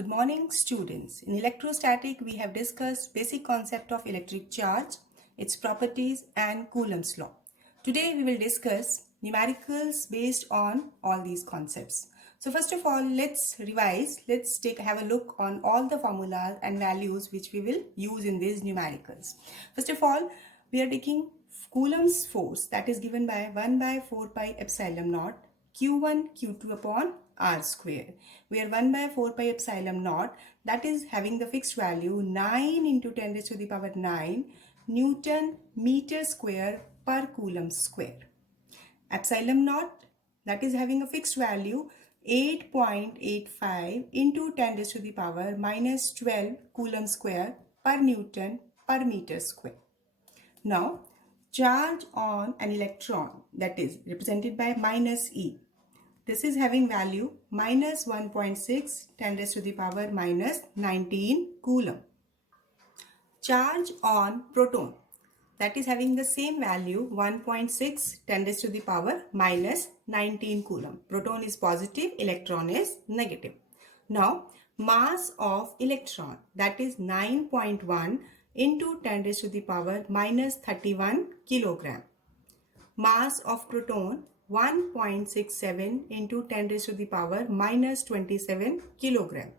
Good morning, students. In electrostatic, we have discussed basic concept of electric charge, its properties and Coulomb's law. Today, we will discuss numericals based on all these concepts. So first of all, let's revise. Let's have a look on all the formulas and values which we will use in these numericals. First of all, we are taking Coulombs force, that is given by 1 by 4 pi epsilon naught Q1 Q2 upon R square, where 1 by 4 pi epsilon naught, that is having the fixed value 9 into 10 raised to the power 9 Newton meter square per Coulomb square. Epsilon naught, that is having a fixed value 8.85 into 10 raised to the power minus 12 Coulomb square per Newton per meter square. Now, charge on an electron, that is represented by minus E. This is having value minus 1.6 10 raised to the power minus 19 Coulomb. Charge on proton, that is having the same value 1.6 10 raised to the power minus 19 Coulomb. Proton is positive, electron is negative. Now, mass of electron, that is 9.1 into 10 raised to the power minus 31 kilogram. Mass of proton 1.67 into 10 raised to the power minus 27 kilogram.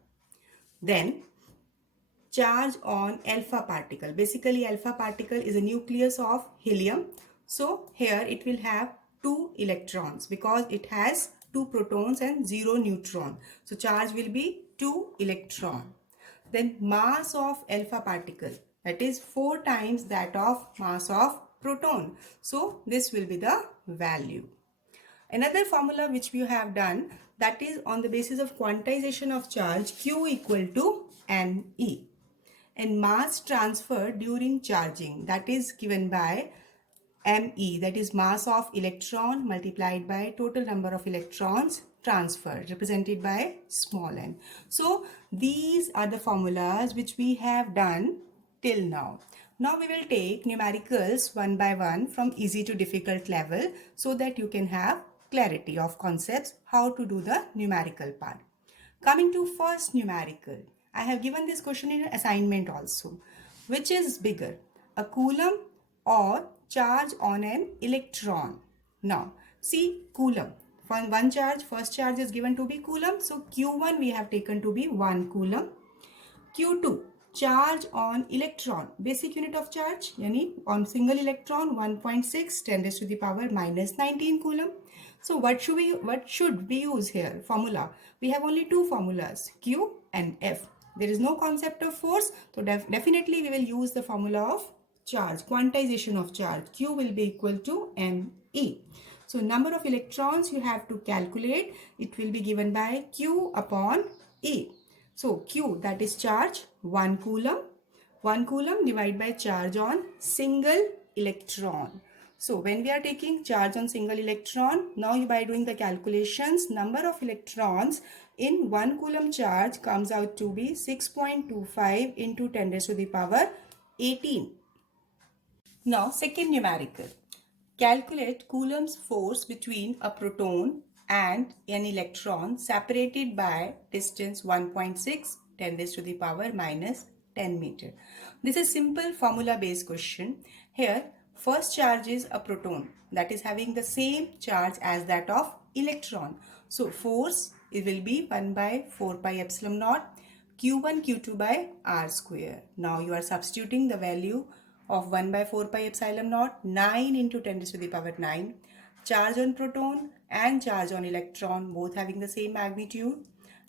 Then charge on alpha particle. Basically alpha particle is a nucleus of helium. So here it will have 2 electrons because it has 2 protons and 0 neutron. So charge will be 2 electron. Then mass of alpha particle, that is 4 times that of mass of proton. So this will be the value. Another formula which we have done, that is on the basis of quantization of charge, Q equal to NE. And mass transfer during charging, that is given by ME, that is mass of electron multiplied by total number of electrons transferred, represented by small n. So these are the formulas which we have done till now. Now we will take numericals one by one from easy to difficult level so that you can have clarity of concepts how to do the numerical part. Coming to first numerical, I have given this question in an assignment also. Which is bigger, a Coulomb or charge on an electron? Now, see Coulomb. For one charge, first charge is given to be Coulomb. So, Q1 we have taken to be 1 Coulomb. Q2, charge on electron. Basic unit of charge, yani on single electron 1.6 10 raised to the power minus 19 Coulomb. So what should we use here? Formula. We have only two formulas, Q and F. There is no concept of force. So definitely we will use the formula of charge, quantization of charge. Q will be equal to ME. So number of electrons you have to calculate. It will be given by Q upon E. So Q, that is charge 1 Coulomb. 1 Coulomb divided by charge on single electron. So when we are taking charge on single electron, now by doing the calculations, number of electrons in 1 Coulomb charge comes out to be 6.25 into 10 raised to the power 18. Now second numerical. Calculate Coulomb's force between a proton and an electron separated by distance 1.6 10 raised to the power minus 10 meter. This is simple formula based question. Here first charge is a proton, that is having the same charge as that of electron. So force, it will be 1 by 4 pi epsilon naught Q1 Q2 by R square. Now you are substituting the value of 1 by 4 pi epsilon naught 9 into 10 raised to the power 9. Charge on proton and charge on electron both having the same magnitude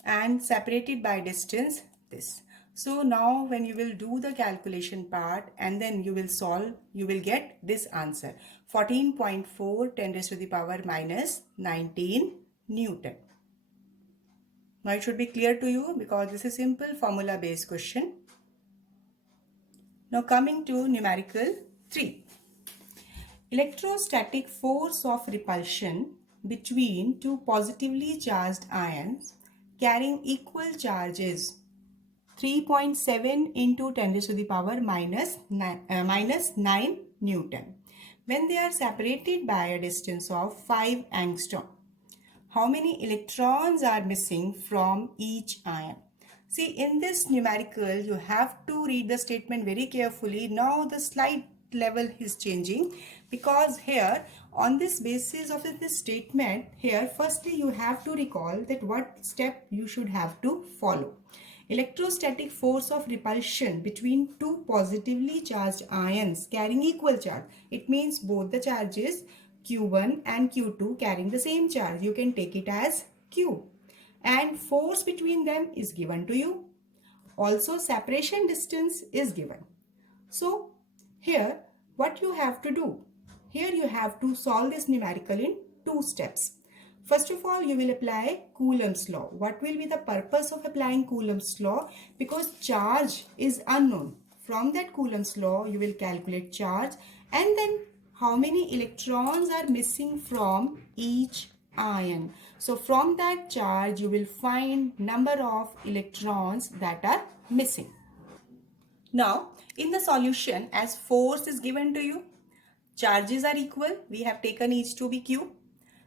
and separated by distance this. So now when you will do the calculation part and then you will solve, you will get this answer 14.4 10 raised to the power minus 19 Newton. Now it should be clear to you because this is simple formula based question. Now coming to numerical 3. Electrostatic force of repulsion between two positively charged ions carrying equal charges 3.7 into 10 raised to the power minus 9 Newton. When they are separated by a distance of 5 angstrom, how many electrons are missing from each ion? See, in this numerical, you have to read the statement very carefully. Now the slide level is changing because here on this basis of this statement here, firstly you have to recall that what step you should have to follow. Electrostatic force of repulsion between two positively charged ions carrying equal charge. It means both the charges Q1 and Q2 carrying the same charge. You can take it as Q. And force between them is given to you. Also, separation distance is given. So, here what you have to do? Here you have to solve this numerical in two steps. First of all, you will apply Coulomb's law. What will be the purpose of applying Coulomb's law? Because charge is unknown. From that Coulomb's law, you will calculate charge and then how many electrons are missing from each ion. So from that charge, you will find number of electrons that are missing. Now, in the solution, as force is given to you, charges are equal. We have taken each to be Q.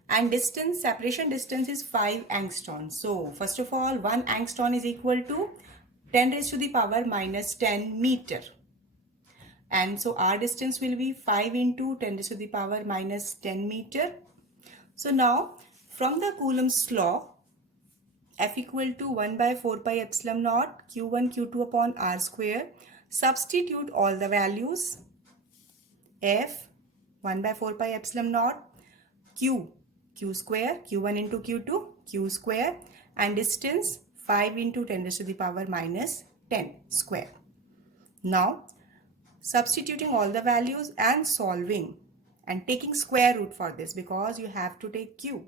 And distance, separation distance is 5 angstrom. So, first of all, 1 angstrom is equal to 10 raised to the power minus 10 meter. And so, our distance will be 5 into 10 raised to the power minus 10 meter. So, now, from the Coulomb's law, F equal to 1 by 4 pi epsilon naught Q1 Q2 upon R square. Substitute all the values. F 1 by 4 pi epsilon naught Q square, Q1 into Q2, Q square, and distance 5 into 10 raised to the power minus 10 square. Now, substituting all the values and solving and taking square root for this because you have to take Q.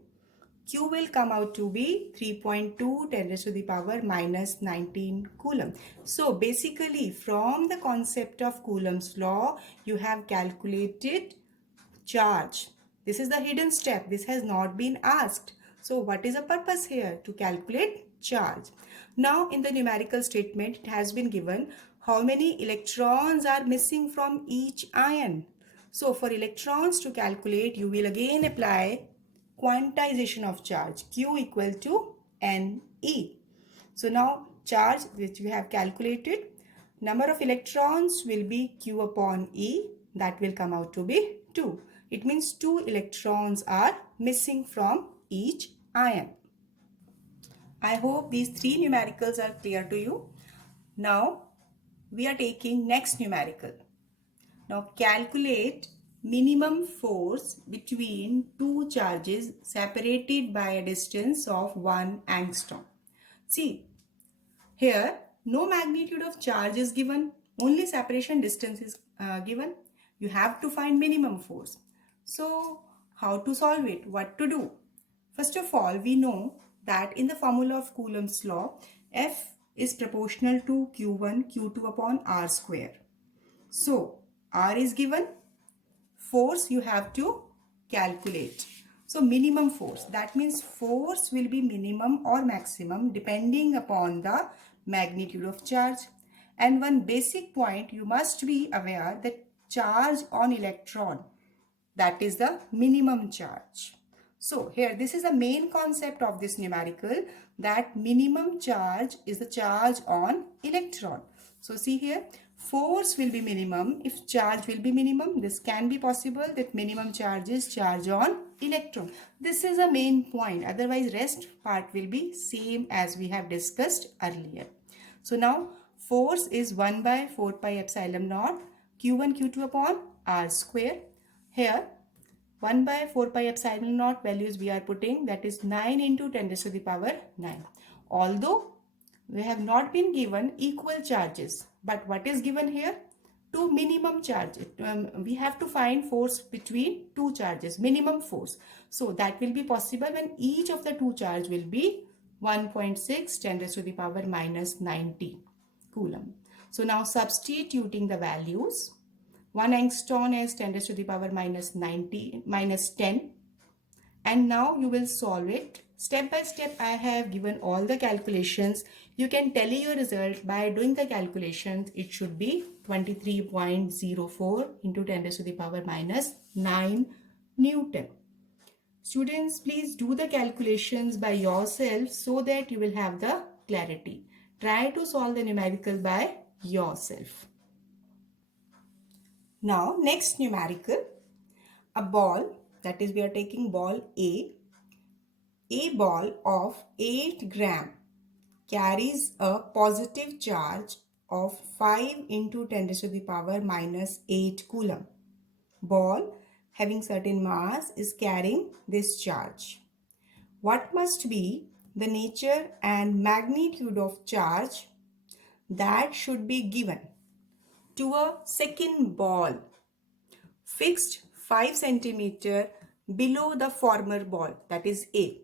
Q will come out to be 3.2 10 raised to the power minus 19 Coulomb. So basically from the concept of Coulomb's law, you have calculated charge. This is the hidden step. This has not been asked. So what is the purpose here? To calculate charge. Now in the numerical statement, it has been given how many electrons are missing from each ion. So for electrons to calculate, you will again apply quantization of charge. Q equal to NE. So now charge which we have calculated, number of electrons will be Q upon E. That will come out to be 2. It means 2 electrons are missing from each ion. I hope these 3 numericals are clear to you. Now we are taking next numerical. Now calculate minimum force between two charges separated by a distance of 1 angstrom. See, here no magnitude of charge is given, only separation distance is given. You have to find minimum force. So, how to solve it? What to do? First of all, we know that in the formula of Coulomb's law, F is proportional to Q1, Q2 upon R square. So, R is given. Force you have to calculate. So, minimum force. That means force will be minimum or maximum depending upon the magnitude of charge. And one basic point you must be aware that charge on electron, that is the minimum charge. So here this is the main concept of this numerical, that minimum charge is the charge on electron. So see here, force will be minimum if charge will be minimum. This can be possible that minimum charge is charge on electron. This is a main point. Otherwise rest part will be same as we have discussed earlier. So now force is 1 by 4 pi epsilon naught Q1 Q2 upon R square. Here 1 by 4 pi epsilon naught values we are putting, that is 9 into 10 raised to the power 9. Although we have not been given equal charges, but what is given here? Two minimum charge. We have to find force between two charges, minimum force. So that will be possible when each of the two charge will be 1.6 10 raised to the power minus 90 Coulomb. So now substituting the values, 1 angstrom is 10 raised to the power minus 90 minus 10, and now you will solve it step by step. I have given all the calculations. You can tally your result by doing the calculations. It should be 23.04 into 10 raised to the power minus 9 Newton. Students, please do the calculations by yourself so that you will have the clarity. Try to solve the numerical by yourself. Now, next numerical, a ball, that is we are taking ball A ball of 8 gram carries a positive charge of 5 into 10 raised to the power minus 8 coulomb. Ball having certain mass is carrying this charge. What must be the nature and magnitude of charge that should be given to a second ball fixed 5 centimeter below the former ball, that is A,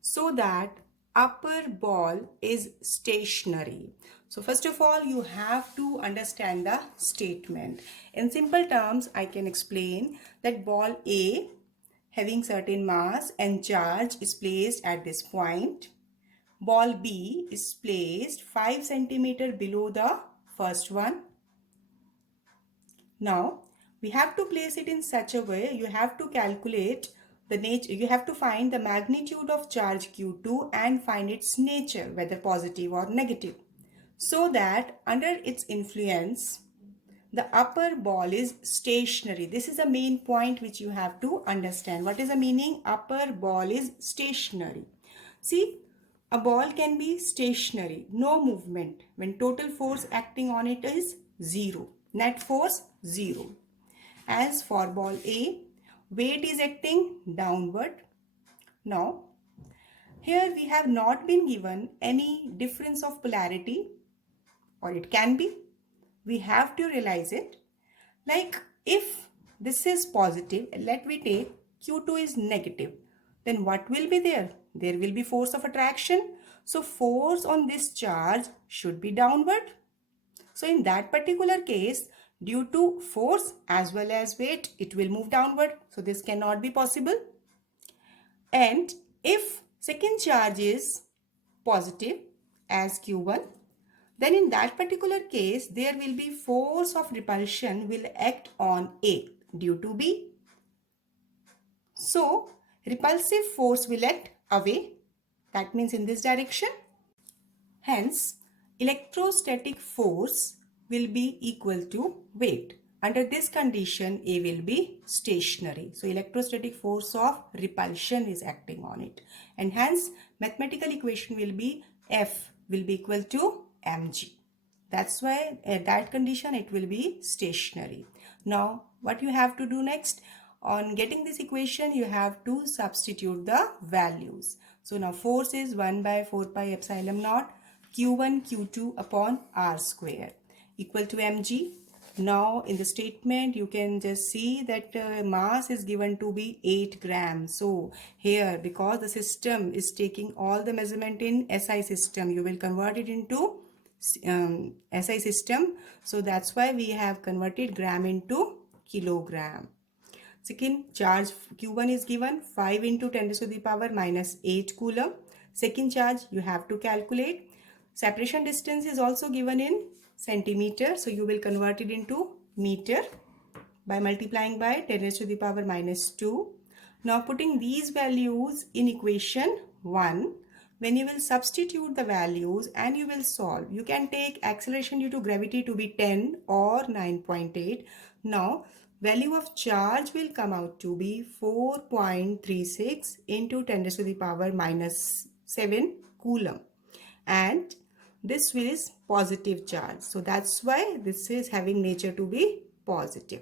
so that upper ball is stationary? So first of all, you have to understand the statement. In simple terms, I can explain that ball A having certain mass and charge is placed at this point. Ball B is placed 5 centimeter below the first one. Now, we have to place it in such a way, you have to calculate the nature, you have to find the magnitude of charge Q2 and find its nature, whether positive or negative, so that under its influence, the upper ball is stationary. This is the main point which you have to understand. What is the meaning? Upper ball is stationary. See, a ball can be stationary, no movement, when total force acting on it is 0. Net force 0. As for ball A, weight is acting downward. Now, here we have not been given any difference of polarity, or it can be. We have to realize it. Like if this is positive, let me take Q2 is negative, then what will be there? There will be force of attraction. So force on this charge should be downward. So in that particular case, due to force as well as weight, it will move downward. So this cannot be possible. And if second charge is positive as Q1, then in that particular case, there will be force of repulsion will act on A due to B. So repulsive force will act away. That means in this direction. Hence, electrostatic force will be equal to weight. Under this condition, A will be stationary. So, electrostatic force of repulsion is acting on it. And hence, mathematical equation will be F will be equal to mg. That's why at that condition, it will be stationary. Now, what you have to do next? On getting this equation, you have to substitute the values. So, now force is 1 by 4 pi epsilon naught Q1 Q2 upon R square equal to mg. Now in the statement you can just see that mass is given to be 8 grams. So here, because the system is taking all the measurement in SI system, you will convert it into SI system. So that's why we have converted gram into kilogram. Second, charge Q1 is given 5 into 10 raised to the power minus 8 coulomb. Second charge you have to calculate. Separation distance is also given in centimeter. So you will convert it into meter by multiplying by 10 raised to the power minus 2. Now putting these values in equation 1, when you will substitute the values and you will solve, you can take acceleration due to gravity to be 10 or 9.8. Now value of charge will come out to be 4.36 into 10 raised to the power minus 7 coulomb. And this is positive charge. So that's why this is having nature to be positive.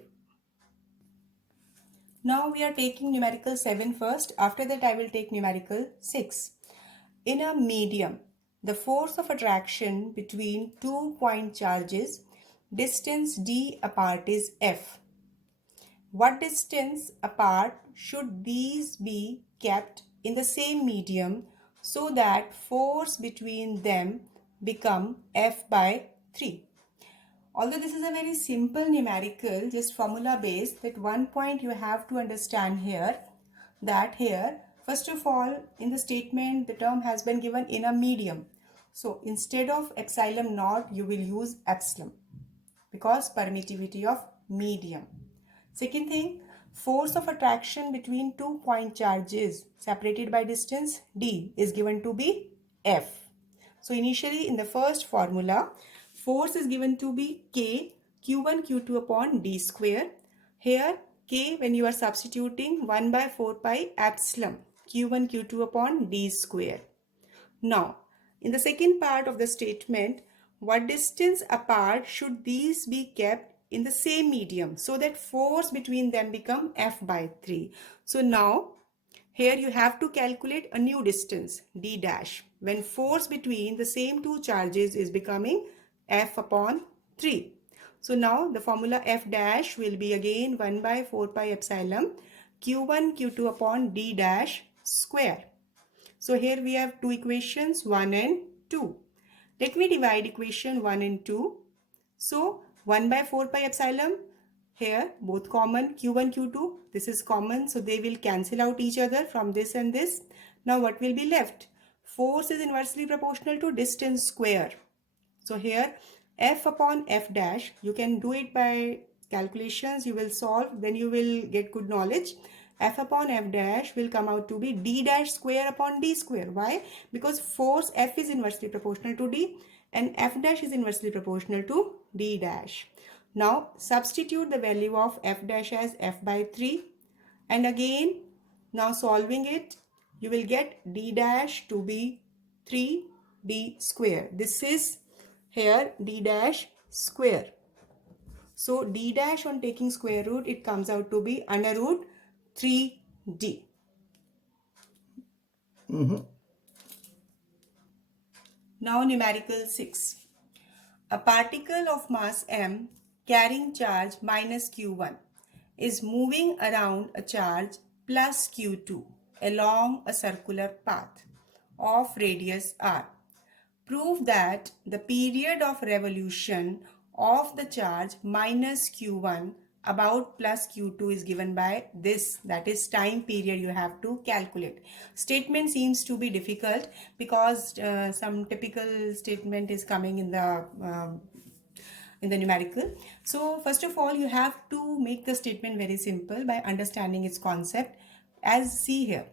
Now we are taking numerical 7 first. After that I will take numerical 6. In a medium, the force of attraction between 2 point charges, distance d apart is F. What distance apart should these be kept in the same medium so that force between them become F by 3? Although this is a very simple numerical, just formula based, that one point you have to understand here, that here, first of all, in the statement, the term has been given in a medium. So instead of epsilon naught, you will use epsilon because permittivity of medium. Second thing, force of attraction between 2 point charges separated by distance d is given to be F. So initially in the first formula, force is given to be K Q1 Q2 upon D square. Here K, when you are substituting, 1 by 4 pi epsilon Q1 Q2 upon D square. Now, in the second part of the statement, what distance apart should these be kept in the same medium so that force between them become F by 3. So now, here you have to calculate a new distance, d dash, when force between the same two charges is becoming F upon 3. So now the formula F dash will be again 1 by 4 pi epsilon Q1 Q2 upon d dash square. So here we have two equations, 1 and 2. Let me divide equation 1 and 2. So 1 by 4 pi epsilon, here both common, Q1, Q2, this is common, so they will cancel out each other from this and this. Now what will be left? Force is inversely proportional to distance square. So here F upon F dash, you can do it by calculations, you will solve, then you will get good knowledge. F upon F dash will come out to be D dash square upon D square. Why? Because force F is inversely proportional to D and F dash is inversely proportional to D dash. Now substitute the value of F dash as F by 3 and again now solving it, you will get D dash to be 3D square. This is here D dash square. So D dash on taking square root, it comes out to be under root 3D. Now numerical 6. A particle of mass m carrying charge minus q1 is moving around a charge plus q2 along a circular path of radius r. Prove that the period of revolution of the charge minus q1 about plus q2 is given by this, that is time period you have to calculate. Statement seems to be difficult because some typical statement is coming in the numerical. So first of all, you have to make the statement very simple by understanding its concept, as see here.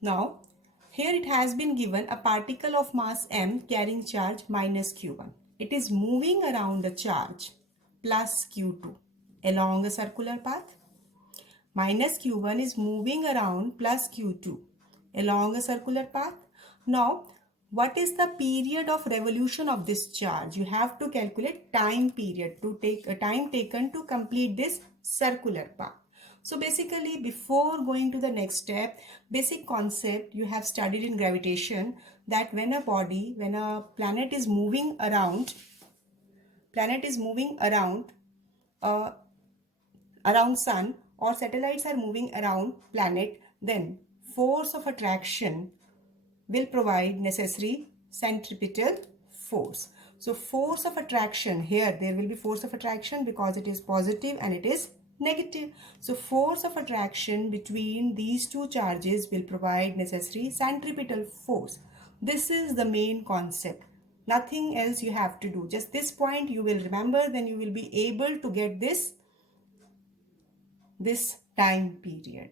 Now here it has been given a particle of mass m carrying charge minus q1. It is moving around a charge plus q2 along a circular path. Minus q1 is moving around plus q2 along a circular path. Now, what is the period of revolution of this charge? You have to calculate time period to take a time taken to complete this circular path. So basically, before going to the next step, basic concept you have studied in gravitation, that when a planet is moving around sun, or satellites are moving around planet, then force of attraction will provide necessary centripetal force. So force of attraction, here there will be force of attraction because it is positive and it is negative. So force of attraction between these two charges will provide necessary centripetal force. This is the main concept. Nothing else you have to do. Just this point you will remember, then you will be able to get this time period.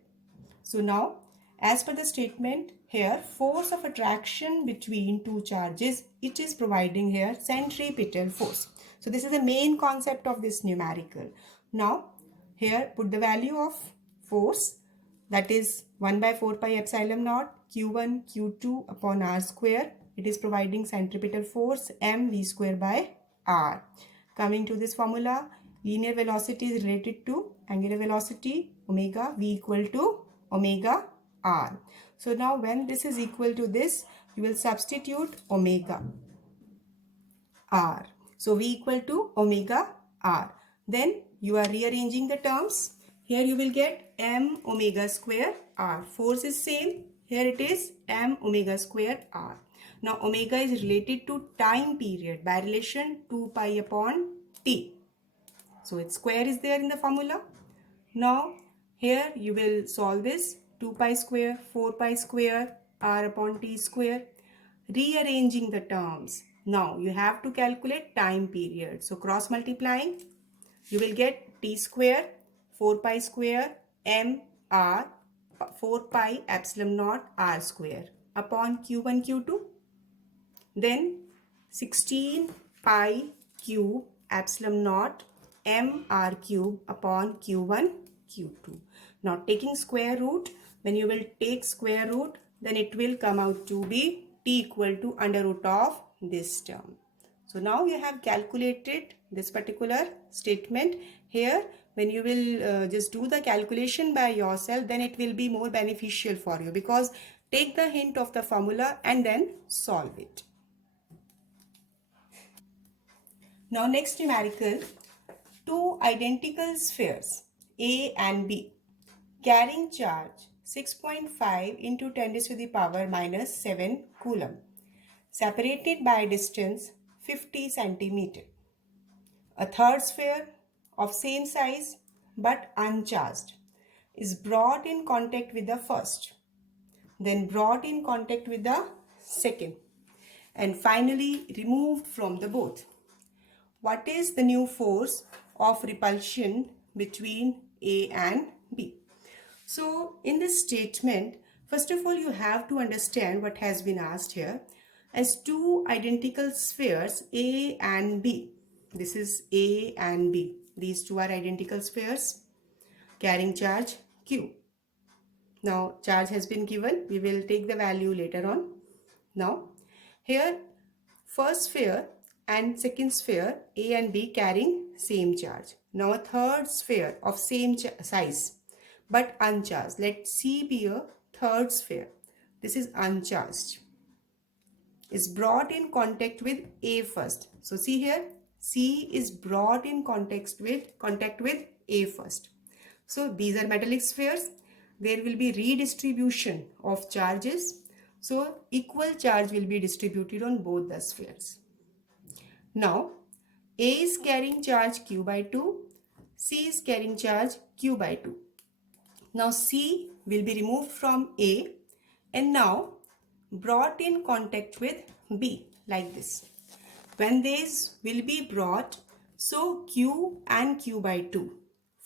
So now, as per the statement here, force of attraction between two charges, it is providing here centripetal force. So this is the main concept of this numerical. Now here put the value of force, that is 1 by 4 pi epsilon naught q1 q2 upon r square. It is providing centripetal force mv square by r. Coming to this formula, linear velocity is related to angular velocity omega v equal to omega r. So now when this is equal to this, you will substitute omega r. So v equal to omega r. Then you are rearranging the terms. Here you will get m omega square r. Force is same. Here it is m omega square r. Now omega is related to time period by relation 2 pi upon t. So its square is there in the formula. Now here you will solve this, 2 pi square, 4 pi square, r upon t square. Rearranging the terms. Now you have to calculate time period. So cross multiplying, you will get t square, 4 pi square, m r, 4 pi epsilon naught r square upon q1 q2. Then 16 pi cube epsilon naught mr cube upon q1 q2. Now taking square root, when you will take square root, then it will come out to be t equal to under root of this term. So now you have calculated this particular statement. Here when you will just do the calculation by yourself, then it will be more beneficial for you, because take the hint of the formula and then solve it. Now next numerical, two identical spheres A and B carrying charge 6.5 into 10 raised to the power minus 7 Coulomb, separated by a distance 50 centimeter. A third sphere of same size but uncharged is brought in contact with the first, then brought in contact with the second, and finally removed from the both. What is the new force of repulsion between A and B? So in this statement, first of all, you have to understand what has been asked here as two identical spheres A and B. This is A and B. These two are identical spheres carrying charge Q. Now charge has been given. We will take the value later on. Now here first sphere and second sphere A and B carrying same charge. Now a third sphere of same size but uncharged. Let C be a third sphere. This is uncharged. Is brought in contact with A first. So see here, C is brought in contact with A first. So these are metallic spheres. There will be redistribution of charges. So equal charge will be distributed on both the spheres. Now A is carrying charge Q by 2. C is carrying charge Q by 2. Now C will be removed from A and now brought in contact with B like this. When these will be brought, so Q and Q by 2.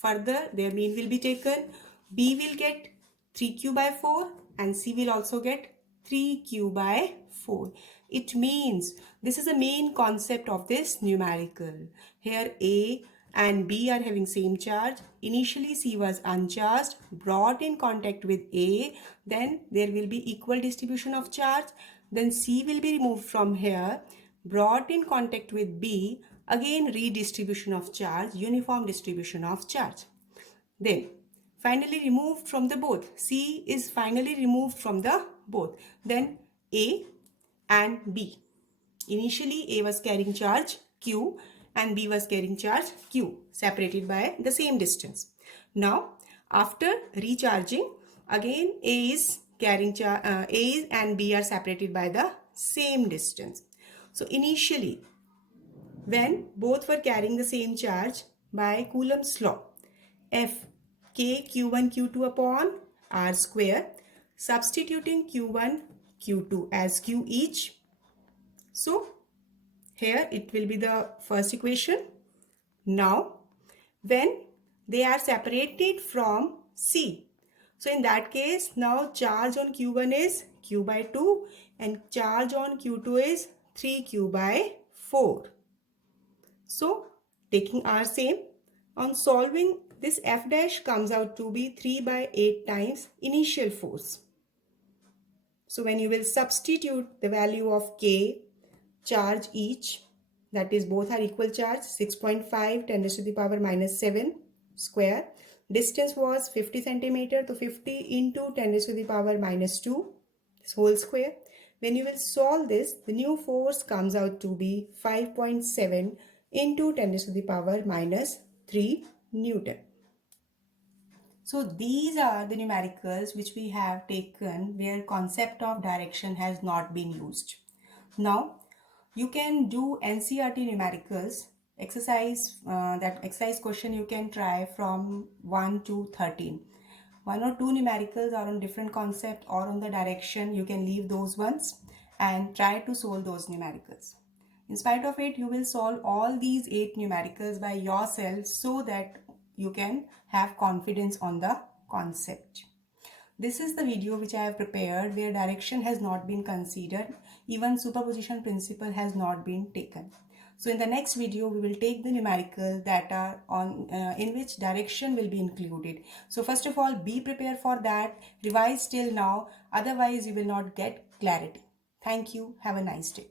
Further, their mean will be taken. B will get 3Q by 4 and C will also get 3Q by 4. It means this is the main concept of this numerical. Here A and B are having same charge. Initially C was uncharged, brought in contact with A, then there will be equal distribution of charge. Then C will be removed from here, brought in contact with B, again redistribution of charge, uniform distribution of charge. Then finally removed from the both. C is finally removed from the both. Then A and B. Initially A was carrying charge Q and B was carrying charge Q, separated by the same distance. Now after recharging, again A is carrying charge, A and B are separated by the same distance. So initially when both were carrying the same charge, by Coulomb's law, F K Q1 Q2 upon R square, substituting Q1 Q2 as Q each. So here it will be the first equation. Now when they are separated from C, so in that case now charge on Q1 is Q by 2 and charge on Q2 is 3Q by 4. So taking R same, on solving this F dash comes out to be 3 by 8 times initial force. So when you will substitute the value of K, charge each, that is both are equal charge, 6.5 10 raised to the power minus 7 square. Distance was 50 centimeter, so 50 into 10 raised to the power minus 2, this whole square. When you will solve this, the new force comes out to be 5.7 into 10 raised to the power minus 3 Newton. So these are the numericals which we have taken where concept of direction has not been used. Now you can do NCERT numericals that exercise question you can try from 1 to 13. 1 or 2 numericals are on different concept or on the direction. You can leave those ones and try to solve those numericals. In spite of it, you will solve all these 8 numericals by yourself so that you can have confidence on the concept. This is the video which I have prepared where direction has not been considered. Even superposition principle has not been taken. So in the next video, we will take the numerical that are on in which direction will be included. So first of all, be prepared for that. Revise till now. Otherwise, you will not get clarity. Thank you. Have a nice day.